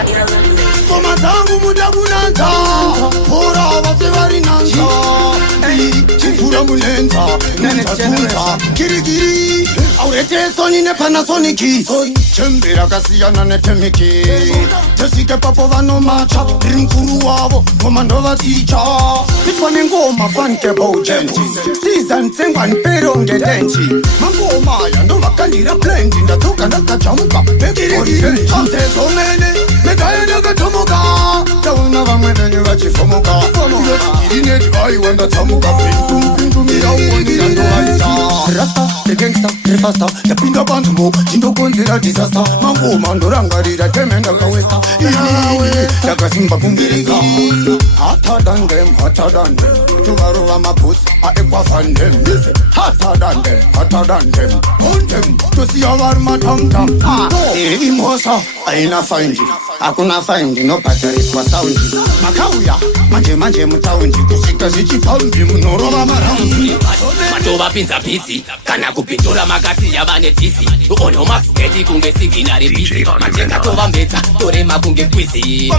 Mama zangu muda bunanza Pora wapse wari nanza Chifura mulenza Nenta tunza Kirigiri Aurete soni ne panasoniki Chembera kasiyana ne temiki Tesike papo vano macha Rinkuru wavo Komandova ticha Pitwane ngoma fanke bojenti Stiza nsengwa nperonge denchi Mambo maya ndo wakandira plenji Ndatoka ndakachamuka Kirigiri Hamse somene Mekaya nakatomoka Tauna vamwedenye vachifomoka Kirine divai wanda tamuka Pintu mira uwani yando haita Rasta, the gangsta, the faster Yapinda bantumo, chindo konzera disaster Mambo mandorangarira temenda kawesta Takasimba kumbirika Hotter than them Tuvaru vama puts, aekwa fan them Hotter than them On them, to see our matamtam Imosa, aina findi Hakuna findi, no batteries kwa soundi Makauya, manje mutaundi Kusika zichipambi, munoroba maraundi Matova pinza pisi Kana kupindura makasi ya vane tisi Ono maxketi kunge siginari pisi Majenga tova mbeta, tore makunge kwisi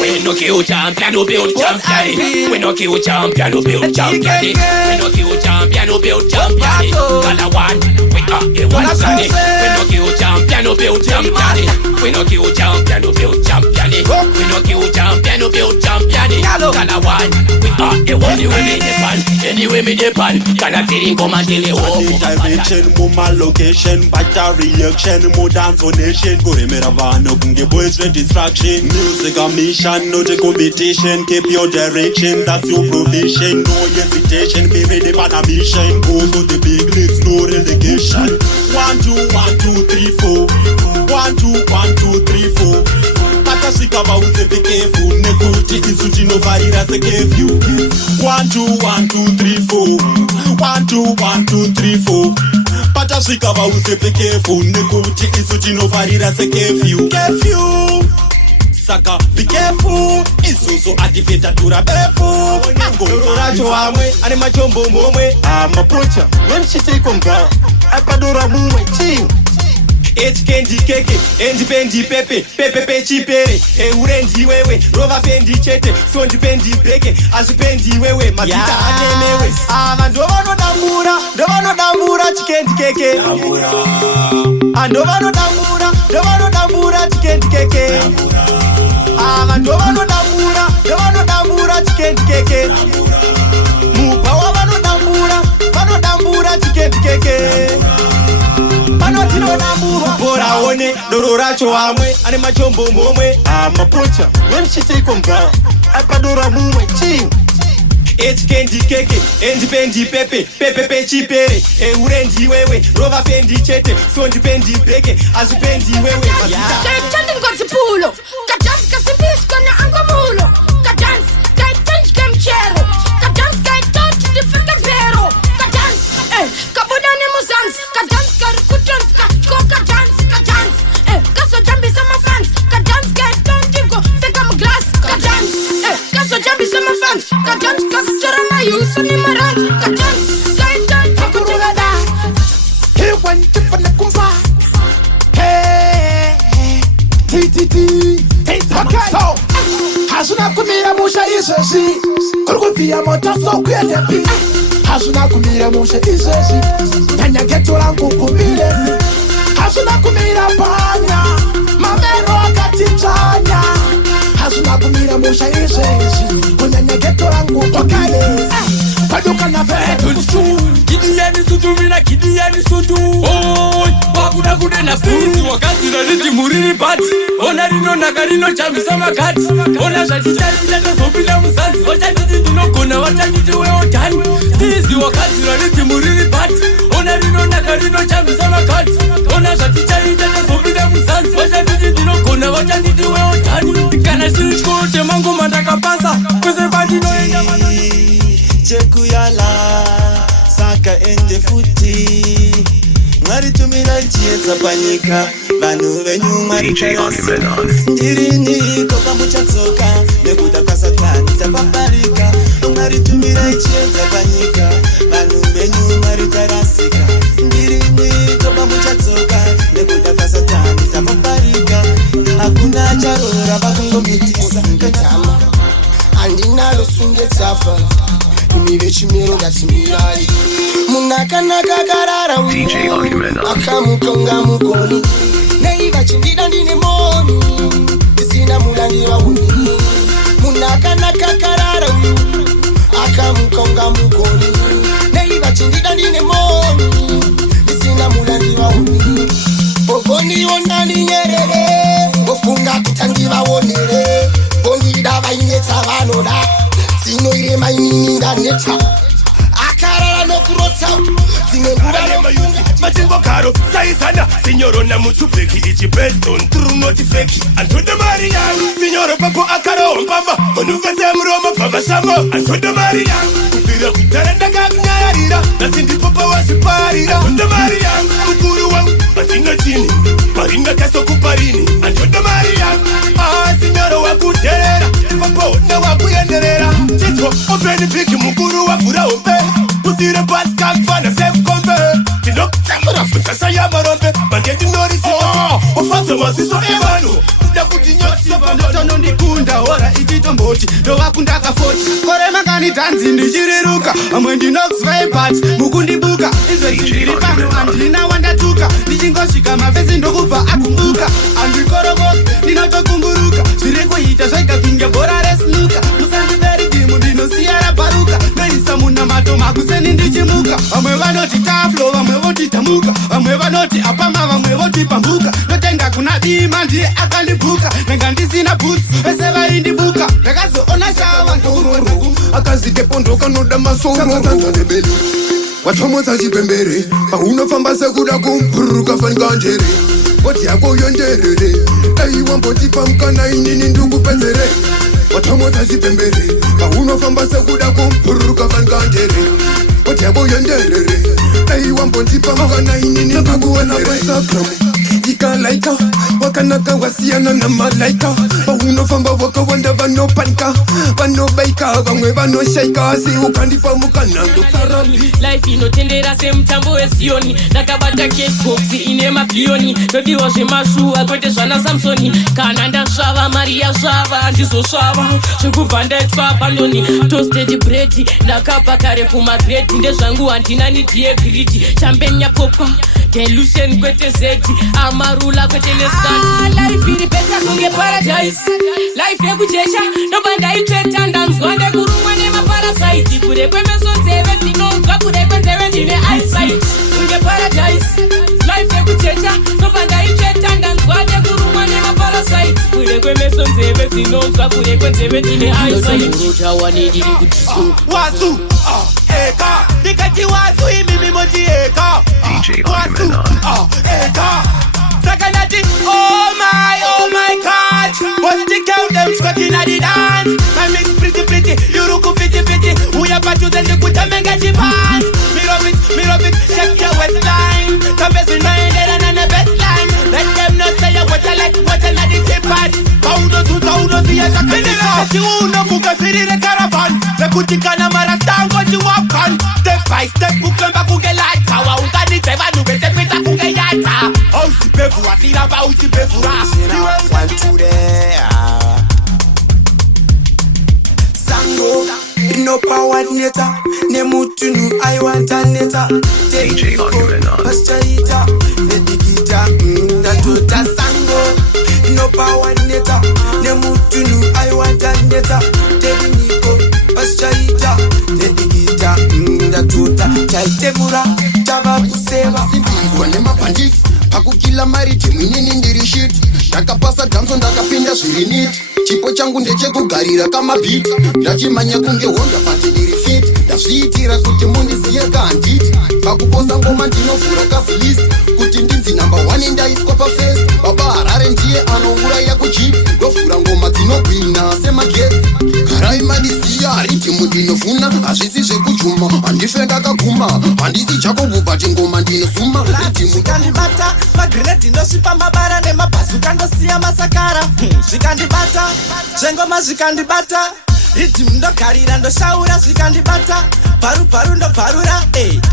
Wenoki uchampion, ubuild champion Wenoki uchampion, ubuild champion Wenoki uchampion, ubuild champion Kala one, we are a one sunny Wenoki uchampion, ubuild champion Wenoki uchampion, ubuild champion Wenoki uchampion, ubuild champion Kala one, we are a one Anyway me depan Kana tiri ngoma tele ho Direction, muma location Bata reaction, mo dance on nation Kore mera vano kunge boys with distraction Music a mission, not a competition Keep your direction, that's your provision No hesitation, be ready for a mission Go for the big leagues, no relegation 1, 2, 1, 2, 3, 4 1, 2, 1, 2, 3, 4 Patashika vauze be careful Nekuti isuti no varira se gave you 1, 2, 1, 2, 3, 4 1, 2, 1, 2, 3, 4 Patashika vauze be careful Nekuti isuti no varira se gave you Saka be careful Isusu atifeta tura befu Ngoro racho amwe Ane machombo momwe Amaprocha Wemshite ikomga Akadora mumwe Chiu Kendi keke, endi pendi pepe, pepe pechi pere urendi wewe, rova pendi chete, sondi pendi breke, azu pendi wewe, matita atemewe Ava ndovano dambura, chikendi keke Andovano dambura, chikendi keke Ava ndovano dambura, chikendi keke Mupawa vano dambura, chikendi keke Bora one, doro racho amwe Ane machombo momwe Amaprocha, wemshite ikomga Akadora mumwe, chiu Kendi keke, endi pendi pepe, pepe pechi pere urendi wewe, rova pendi chete, sondi pendi breke, azu pendi wewe Kaitandi ngoti pulo, kajansi kasibis kona angomulo Kajansi, kaitanji kemchero Kajansi kaitanji difika vero Kajansi, kabudani muzansi Kajansi karikutansi Kadans kaptura na yusu ni maran Kadans kaitan pakurula da He went to the kumpa Hey Okay so Hasuna kumira musha isesi Kurukupia mota so kuyelepi Hasuna kumira musha isesi Tanya geto langu kumilesi Hasuna kumira panya Mamero wakati chanya Hasuna kumira musha isesi Geto langu kwa kale Paduka na vetu Kidiani sutu Oi, wakuda kude na sisi Wakati na riti muriri pati Ona rino na karino chamisa makati Ona shatichari jata sopila musanzi Wacha niti dinokona, wacha niti weo tani Sisi wakati na riti muriri pati Ona rino na karino chamisa makati Ona shatichari jata sopila musanzi Wacha niti dinokona, wacha niti weo tani Kana shiri chkote mangu mandaka pasa Kuse bandi no enda manoni Chekuyala Saka ende futi Mwari tumira chieza panyika Vanu venyu mwari karasi Ndirini koka muchatsoka Nekuda kwa satani tapaparika Mwari tumira chieza panyika Vanu venyu mwari karasika Ndirini koka muchatsoka Nekuda kwa satani tapaparika Hakuna charo safa imive chimero ngatimirai munakanaka karara akamukonga mukoni neiva chindida ndine moni isina mulandiwa uni munakanaka karara akamukonga mukoni neiva chindida ndine moni isina mulandiwa uni bogoni onani nyerere bofunga kutangiva onere bongida vainetsa vanoda zino ire maininga neta akarara nokurotsa zimwe nguva nemayuzi machingo karo saisana signoro na mutu feki ichi based on true not fake antoda maria signoro papo akarombama onuvese mroma pavashama antoda maria kufira kutaranda kakunyarira nasindi papa wasiparira antoda maria mukuru wangu matinga chini maringa kaso kuparini antoda maria signoro wakuterera papo na wakuyenderera chitwa openi piki mukuru wavura ope usire paska mfana semkombe tino samara futa ya marombe bangendi norisi ofanza masiso evanu ndakuti nyotsi panotono ndikunda ora ichitomboti ndovakundaka 40 kore makani tanzi ndichiriruka amwe ndinoxvaipat mukundibuka izvezindiri pano andina wandatuka ndichingosvika mavhesi ndokubva akumbuka andikorokoke ndinotokumburuka zviri kuita zvaigakunge bhora resinuka musandiveridimu ndinosiya rabharuka noisa munamato makuseni ndichimuka vamwe vanoti taflo vamwe voti tamuka vamwe vanoti apama vamwe voti pambuka notenda kuna dima ndiye akandibuka nanga ndisina boots vese vaindibuka ndakazoona shava ndororo akazitepondoka noda masoroaaaebeli watomotsa chipembere paunofamba sekuda kumpuruka fanika njere boti yako yonderere dai wambotipa mukana inini ndikupedzere watomotsa chipembere paunofamba sekuda kumpuruka fanika njere boti yako yonderere dai wambotipa mukana inini ndikuona painstagram ikalaika wakanaka wasiyana na malaika paunofamba wakawanda vanopanika vanobaika vamwe vanoshaika asi ukandipa mukanando life inotendera semutambo wezioni ndakabata cashbox ine mabhilioni ndodiwa zvemashuwa kwete zvana samsoni kana ndasvava mari yasvava andizosvava zvekubva ndaitwa pandoni toasted bread ndakabva kare kumagredi ndezvangu handina nidiegridi chambenya popwa delusion kwete zeti amarula kwete neskati life iri pesa kunge paradise life yekujecha nobva ndaitsveta ndanzwa ndekurumwa nemaparasite kure kwemeso nzeve ndinonzwa kure kwenzeve ndine eyesight kunge paradise life yekujecha nobva ndaitsveta ndanzwa ndekurumwa nemaparasite kure kwemeso nzeve ndinonzwa kure kwenzeve ndine eyesight tawanidiri kutisu wasu eka ndikati wasu imimi moti eka wasu eka sakanati oh my god what's the count them squatting at the dance my mix pretty you look fitty uya patuze ndikutamenga chipans me love it check your waistline compare nine and the best line let them not say what I like what I like the part paudo siya sakandika chiuno kukafirire caravan lekutikana mara tango chiwakan step by step kukamba kungelata wa unganite vanhu vese pita kungeyata ausipevura siramba uchipevura sango inopowered neta nemutunu I want a neta paschaita nedigita ndatota sango inopowered neta nemutunu I want a neta teliniko paschaita nedigita ndatota chaitemura chava kuseva simpizwa nemabhanditi pakukila mariti mwinini ndiri shit ndakapasa dhamso ndakapinda zviri niti chipo changu ndechekugarira kamabhiti ndachimanya kunge honda pati ndiri fit ndazviitira kuti mundiziye kahanditi pakuposa ngoma ndinovhura kafilist kuti ndinzi number 1 ndaiswa pafest baba harare ndiye anouraya kuchip ndovhura ngoma dzinogwina semageti garai mandiziya haritimu ndinovhuna hazvisi zvekujuma handife ndakaguma handisi jakobu bati ngoma ndinosuma zvikandibata magrenedi ndosvipa mabara nemabhazu kandosiya masakara zvikandibata zvengoma zvikandibata ridhimu ndogarira ndoshaura zvikandibata bharu ndobharura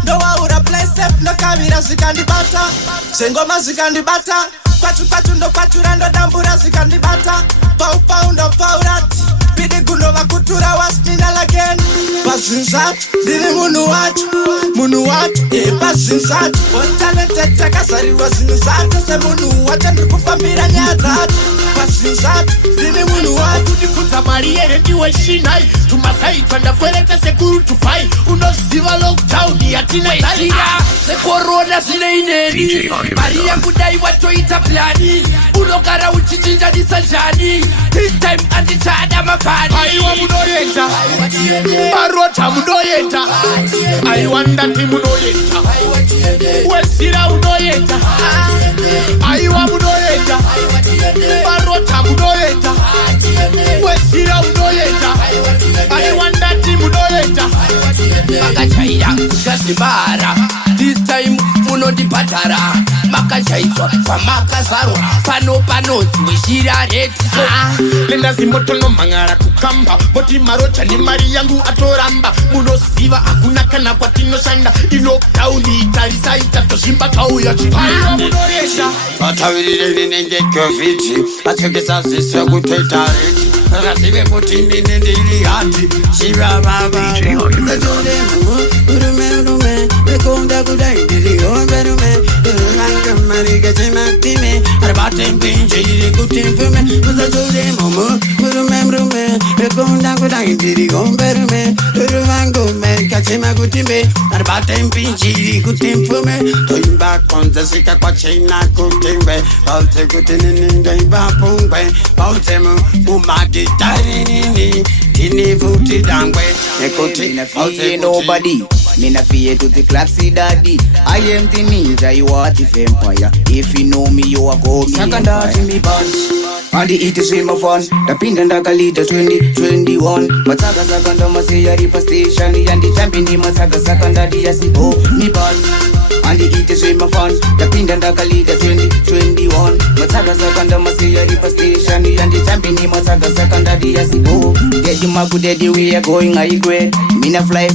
ndowaura playsef ndokavira zvikandibata zvengoma zvikandibata kwatu ndokwatura ndodambura zvikandibata pau ndopfaura pidi kunova kutura wastinal again. Pazinzat, ndiri munhu wacho pazinzat. Talented takazariwa zvinhu zvacho semunhu wacho ndiri kufambira nyaya dzacho. Pazinzat, ndiri munhu wacho. Kudikudza mari here ndiwe shinai. Tumasaitwa ndakwereta sekuru tupai. Unoziva lockdown yatinaiira sekorona zvineineri. Mari yangu dai watoita plani. Unogara uchichinjanisa njani. This time andichada mapani. Aiwa munoyenda marota munoyenda. Aiwa ndati munoyenda wesira munoyenda. Aiwa munoyenda marota munoyenda wesira munoyenda. Aiwa ndati munoyenda makachaira kushazibara. This time munondipatara makachaiswa pamakazarwa panodzi weshira retiso. Lendazimotono mangara kukamba moti marota nemari yangu atoramba. Munoziva hakuna kana kwatinoshanda. Inoktauni tarisai tatozvimba kauya chipaiwa munoresha. Vatavirire ninenge koviti vatsvekesa zise kutoita reti. Vazive kuti nini ndiri hati shivavava. Konda kudai ndiri hombe rume. Uranga marika chimatime. Arbate mpinje iri kuti mfume. Uzazure momo murume. Konda kudai ndiri hombe rume. Uranga marika chimatime. Arbate mpinje iri kuti mfume. Toimba konza sika kwa china kutingwe. Vaute kuti nini ndoimba pungwe. Vaute mu umakitari nini. Tini futi dangwe. Nekuti fear nobody. Me na fear to the classy daddy. I am the ninja, you are the vampire. If you know me, you are called me Sakanda to me bunch. And the eat is swim of fun. The pin and the leader 2021. Masaga Sakanda Masaya Ripa Station. And the champion Masaga Sakanda Diasibo me bunch. And the eat is swim of fun. The pin and the leader 2021. Masaga Sakanda Masaya Ripa Station. And the champion Masaga Sakanda Diasibo. Get you my good daddy, we are going, I agree. Me na fly.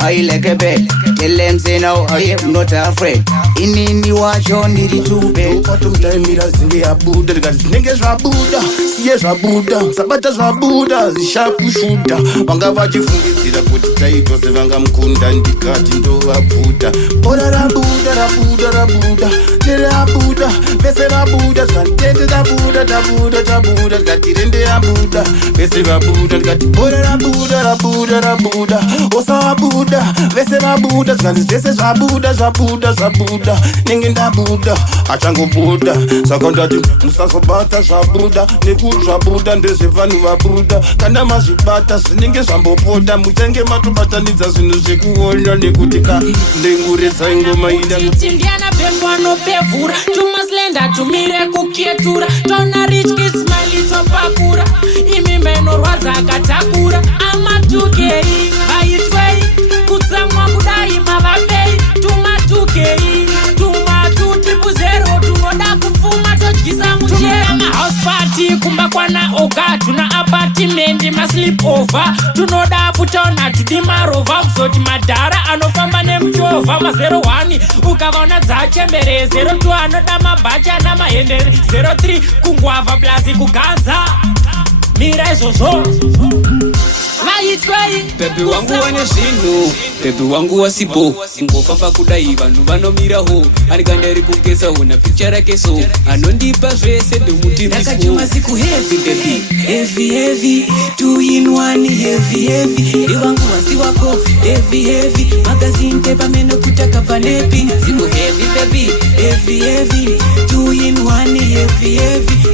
I like a bed. Tell them say now I am not afraid. Inini wacho ndiri tube. Ukatumtaimira zinge ya Buddha. Likati zinenge zva Buddha. Siye zva Buddha. Sabata zva Buddha. Zishakushuta. Vanga vachifungidzira kuti taitose vanga mukunda. Ndikati ndova Buddha. Ora ra Buddha. Tere ra Buddha. Vese ra Buddha. Zvantende ra Buddha. Likati rende ra Buddha. Vese ra Buddha. Likati ora ra Buddha. Osa wa Buddha. Vese ra Buddha. Zvese zva Buddha. Ninge nda Buddha. Achango Buddha. Saka ndati musazobata zva Buddha. Nekuti zva Buddha ndezve vanhu va Buddha. Kana mazvibata zvinenge zvambopota. Muchenge matobatanidza zvinhu zvekuona. Nekuti ka ndenguredza ingoma ida. Indiana before no bevura. Tumaslenda tumire kukietura. Tona rich kiss smile topakura. Imi meno rwadza akatakura. Amatukei vaitwei. Kutsamwa kudai mavapei. Tumatukei. Tumatu000 tunoda kupfuma todyisa mujera. House party kumba kwana oga. Tuna apartment maslip over. Tunoda putona tudimarova. Kuzoti madhara anofamba nemuchovha ma01 ukavaona dzachembere 02 anoda mabhacha namahendere 03 kungwavha plazi kuganza. Mira izvozvo vaitwei. Baby wangu wane zvinhu, baby wangu wasipo. Ingofamba kudai vanhu vanomiraho. Anikandari kugesa una picture rake so. Anondipa zvese ndomuti misipo. Nakachuma siku heavy baby. Heavy 2 in 1 heavy. Iwangu wasi wako heavy. Magazine paper meno kutaka vanepi. Siku heavy baby. Heavy 2 in 1 heavy.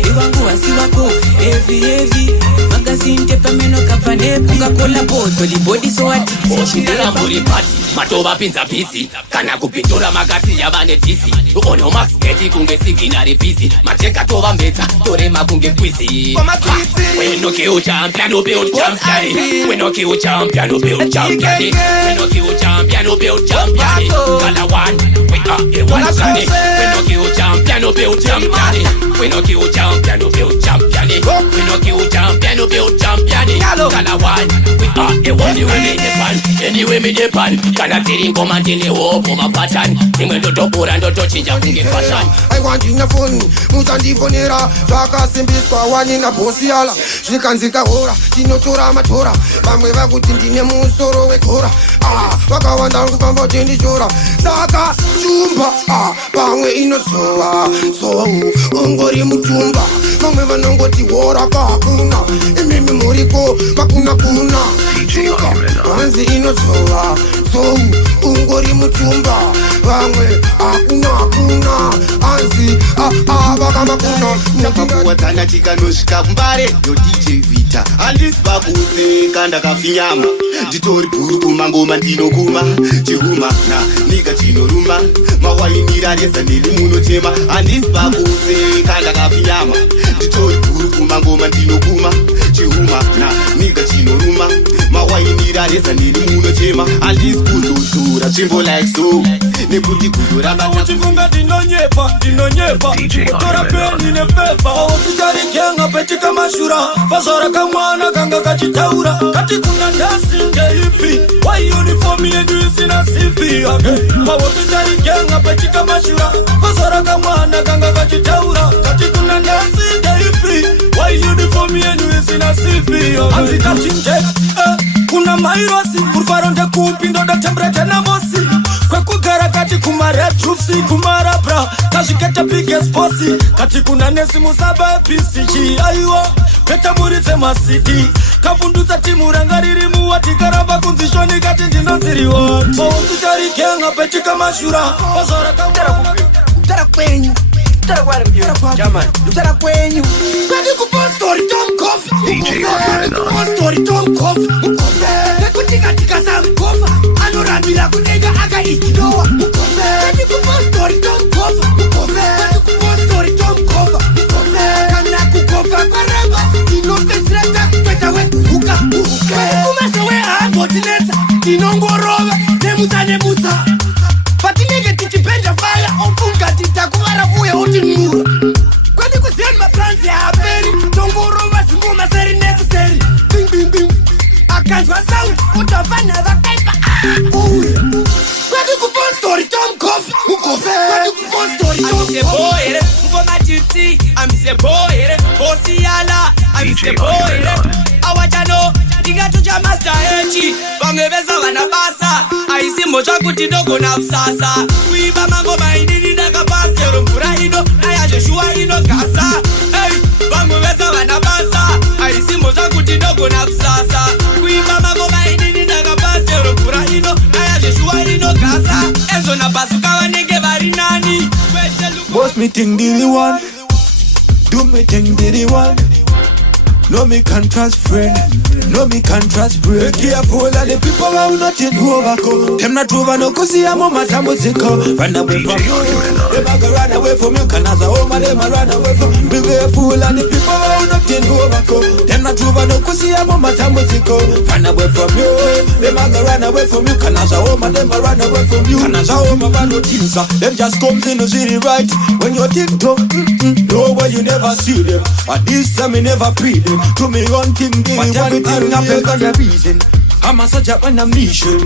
Iwangu wasi wako heavy. Magazine paper meno kavanepi. Coca-Cola bottle body so what? Oshindira muri party. Matova pinza busy. Kana kupindura makasi yavane DC. Ono max geti kunge signal busy. Macheka tova mbeta. Torema kunge quizy. When no kill champion, no build champion. When no kill champion, no build champion. When no kill champion, no build champion. Kala one, we are a one sunny. When no kill champion, no build champion. When no kill champion, no build champion. When no kill champion, no build champion. Kala one, we are a one. You will make it fun. anyway me depend. Kana tiri ngoma ndine hopo mapatani. Zimwe ndotobura ndotochinja kunge fashion. I want in your phone, mutandifonera. Zvakasimbiswa wani na bosi yala. Zvikanzika hora, tinotora matora. Vamwe vakuti ndine musoro wekora. Vakawanda kufamba tindishora. Saka chumba, pamwe inozowa. So ungori mutumba. Vamwe vanongoti hora kakuna. Imimi muriko makuna kuna. Chuka, hanzi inozowa. So ungori mutumba. Vamwe hakuna hanzi vakamakuna. Takakuwadzana tikanosvika kumbare yo DJ Vita. Handisi pakuseka ndakafinyama. Nditori bhuru kumangoma ndinokuma. Chihuma na niga chinoruma. Mawainira reza neni munotema. Handisi pakuseka ndakafinyama. Nditori bhuru kumangoma ndinokuma. Chihuma na niga chinoruma. Mawainira reza neni munotema. Handisi kuzosura chimbo like so. Nekuti kudoramba uchifunga ndinonyepa kutora peni nepepa ositarikyenga petika mashura pazora kamwana kanga kachitaura kati kuna ndasi ndeipi wai uniformi yedu isina sipi ositarikyenga petika mashura pazora kamwana kanga kachitaura kati kuna ndasi ndeipi wai uniformi yedu isina sipi anzikachinje kuna mairosi kurfaro ndekupi ndoda tembrete na mosi kwekugara kati kuma red troops kumarabra kazviketa biggest bossi kati kuna nesi musaba PCG aiwa peta muridze masiti kavundutsa timu ranga riri muwati karamba kunzishoni kati ndinonziriwa ousitarikenga petika mashura pazora kutara kwenyu kutara kwenyu kwati kupostori Tom Coffee kupostori Tom Coffee nekutika samkova anorambira kudenga akaitinowa kati kupostori Tom Coffee kupostori Tom Coffee kana kukofa kwaramba inopesirata kweta wehuka kumasa wehambotinetsa tinongorova nemusa patinenge tichipenda faya ofunga titakuvara uya utinura kwati kuziyani maplanzi haaperi tongorova zingoma seri nekuseri bing akanzwa sound utafana vakaipa uya kwati kupostori Tom Coffee kwati kupostori Tom Coffee mukomatiti amise bohere bosiyala amise bohere awachano ndingatucha master echi vamwe vesa vana basa aisimbo zvakuti ndogona kusasa kuimba mangoma inini ndakapasero mvura ino nayazveshuwa inogasa vamwe vesa vana basa aisimbo zvakuti ndogona kusasa kuimba mangoma inini ndakapasero mvura ino nayazveshuwa inogasa enzo nabasuka vanenge vari nani Boss me think the one, do me think the one. No me can trust friend, no me can trust friend. Be careful of the people who nothing to overcome. Them not over no kusi ya mama tambo ziko. Run away from you, they back run away from you. Can as a woman them run away from. Be careful of the people who nothing to overcome. Them not over no kusi ya mama tambo ziko. Run away from you, they back run away from you. Can as a woman them run away from you. Can as a woman run no things. Them just comes in the city right when you think to. No way you never see them. At this time me never pre them. To me one thing, but everything happen for a reason. I'm a soldier on a mission.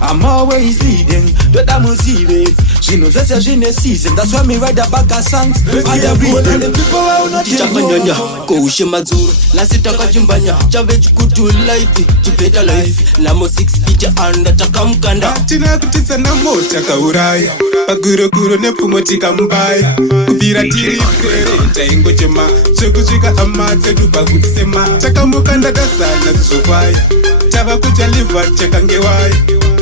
I'm always leading. The damn TV. She knows that she's in a season. That's why me write a bag of songs. I have read the people who are not Chakanyanya, koushe mazuru, lasita kajimbanya. Chaveji kutu life, chipeta life. Lamo 6 feet under takamkanda. Tina kutisa na mota kauraya. Paguro nepumotika mbaya. Kupira tiri kwere, taingo chema. Chokuchika amatse dupa kutisema. Chakamukanda dasana kuzofaya. Chava kucha liva chakangewai.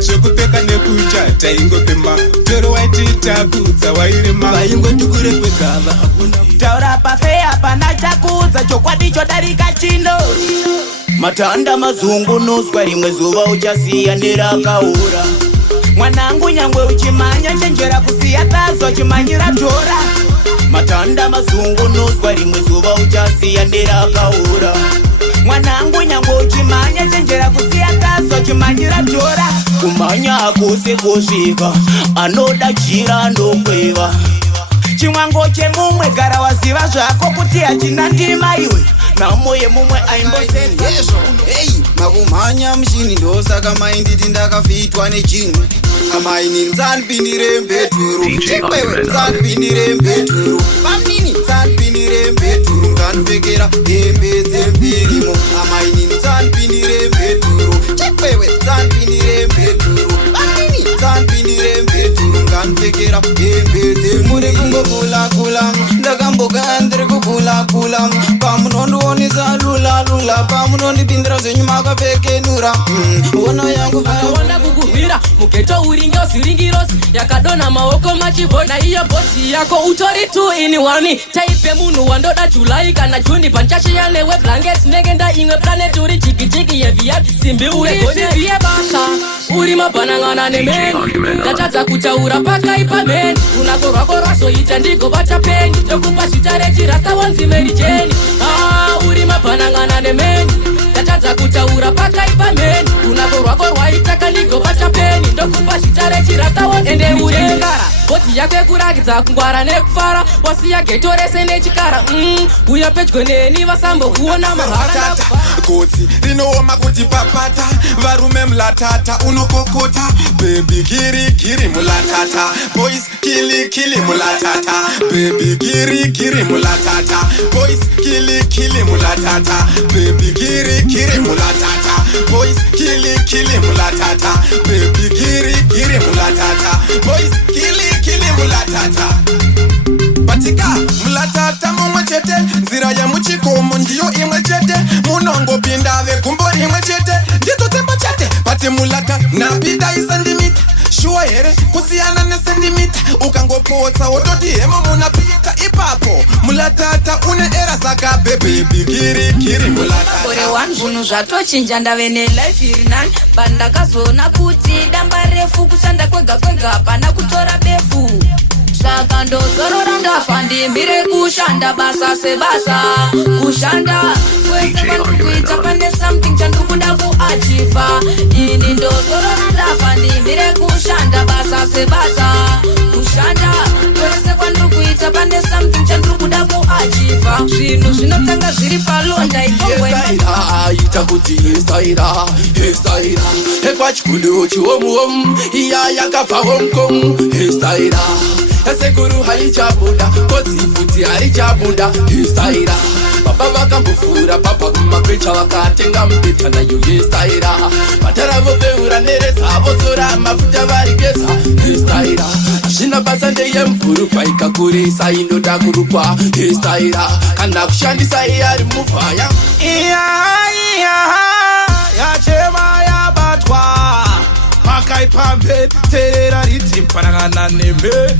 Shokupeka nekucha taingo pema. Tero waitita kudza wairema. Vaingo tukure kwekava hakuna. Taura pafea pana chakudza chokwadi chodarika chino. Matanda mazungu nuswa rimwe zuva uchasiya nerakaura. Mwanangu nyangwe uchimanya chenjera kusiya tazo chimanyira tora. Matanda mazungu nuswa rimwe zuva uchasiya nerakaura. Mwanangu nyangwe uchimanya chenjera kusiya tazo chimanyira tora. Kumanya hakuse kusvika anoda chira andokweva. Chimwango chemumwe gara waziva zvako kuti hachina ndima iwe. Namoye mumwe aimboseza. Hey, makumhanya mushini ndosaka mainditi ndakafitwa nejini amaini nzanipindire mbeturu chekwewe nzanipindire mbeturu pamnini nzanipindire mbeturu nganipfekera hembe dzemvirimo amaini nzanipindire mbeturu chekwewe nzanipindire mbeturu pamnini nzanipindire mbeturu nganipfekera hembe dzemuri kungokula-kula ndakamboka ndiri kukula-kula pamunondiwonesa lula-lula pamunondipindira zvenyu makapfekenura ono yangu varaona kukuhwira mugeto uringe uziringirosi yakadona maoko machivo naiyo bhoti yako utori 2 in 1 taipe munhu wandoda julai kana juni panchashiya newe blanket nenge ndaimwe planet uri jigijigi yeviya simbi uregoneviye basa uri mabhanangana nemeni ndatadza kutaura pakaipa meni runako rwako rwazoita ndigobata peni tokupa zita rechirasta wanzimeri jeni uri mabhanangana nemeni ndatadza kutaura pakaipa meni runako rwako rwaitaka ndigobata peni ndokupa zita rechirasta ende urengara bhoti yako yekurakidza kungwara nekufara wasiya geto rese nechikara uya pedyo neni vasambokuona mahara gotsi rinooma kuti papata varume mulatata unokokota bebi girigiri mulatata boys kilikili mulatata bebi girigiri mulatata boys kilikili mulatata bebi girigiri mulatata boys kilikili mulatata bebi girigiri mulatata boys kilikili mulatata batika mulatata mumwe chete nzira yamuchikomo ndiyo imwe chete munongopinda vegumbo rimwe chete ndidzo tembo chete pati mulata napinda isendimita shuwa here kusiyana nesendimita ukangopotsa wototi hemo munapika ipapo mulatata une era saka bebebigirigiri mulatata kore 1 zvinhu zvatochinja ndave nelife iri nani bani ndakazoona kuti damba refu kushanda kwega kwega hapana kutora befu saka ndozorora ndafa ndimire kushanda basa sebasa kushanda kwese vandikuita pane something chandikuda kuachiva ini ndozorora ndafa ndimire kushanda basa sebasa kushanda kwese kwandikuita pane something chandikuda kuachiva zvinhu zvinotanga zviri palonda ita kuti hestaira ekwachikudo chiwomuwomu iya yakabva homkomu hestaira esekuru haichabuda kozifuti haichabuda hestaira baba vakambofura baba kumakwecha vakatenga mubhedha nayo hestaira vataravo beura nerezavo zora mafuta varigeza hestaira hazvina basa ndeyemburukwa ikakurisa inoda kurukwa hestaira kana kushandisa iyari muvhaya yachema yabatwa pakaipambe terera riti mpanangana neme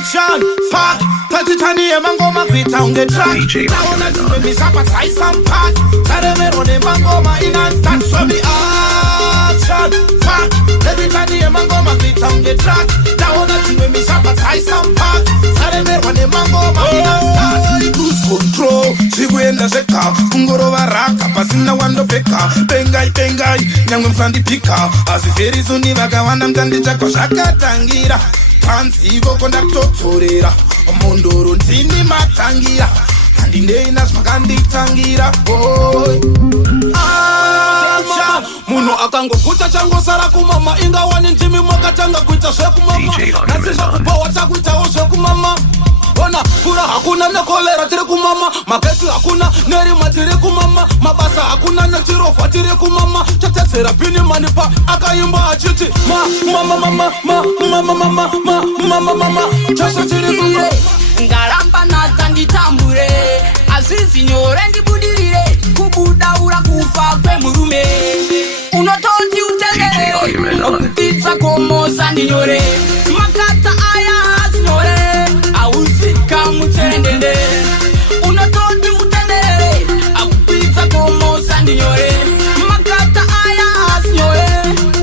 action park tatitani emangoma kuita unge track naona zimemizapa taisampak taremero nemangoma inanstant somi action park tatitani emangoma kuita unge track naona zimemizapa taisampak taremero nemangoma inanstant lose control zvikuenda zveka kungorova raka pasina wandopeka bengai nyangwe musandipika asi very soon vakawanda mutandichakwa zvakatangira panziko kondakutotsorera mondoro ndini matangira handindeina zvakanditangira munhu akangoguta changosara kumama ingawani ndimi mwakatanga kuita zvekumama nasi zvakubhawa takuitawo zvekumama ona pura hakuna nekolera tiri kumama magesi hakuna nerima tiri kumama mabasa hakuna netirovha tiri kumama tatezera bini manipa akaimba achiti mama chose tiri kumama ngaramba nadza nditambure azizi nyore ndibudirire kubudaura kufa kwemurume unototi utendere okupitsa komosa ndinyore makata aya azinyore ausika mutendende unototi utendere akupitsa komosa ndinyore makata aya azinyore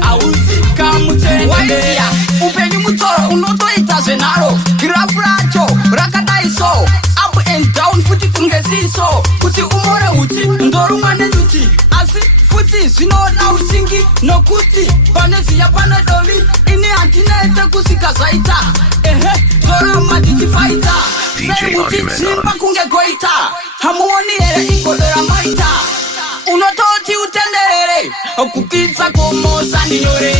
ausika mutendende upenyu mutoro unotoita zvenharo girafu racho rakadai so up and down futi kungesiso kuti umore uti ndorumwa nenyuti asi futi zvinoda usingi nokuti paneziya panodovi ini handinete kusika zvaita zorama tichifaita semuti chimba kunge goita hamuoni here igodora maita unototi kuti utendere kukitsa komosa ndinyore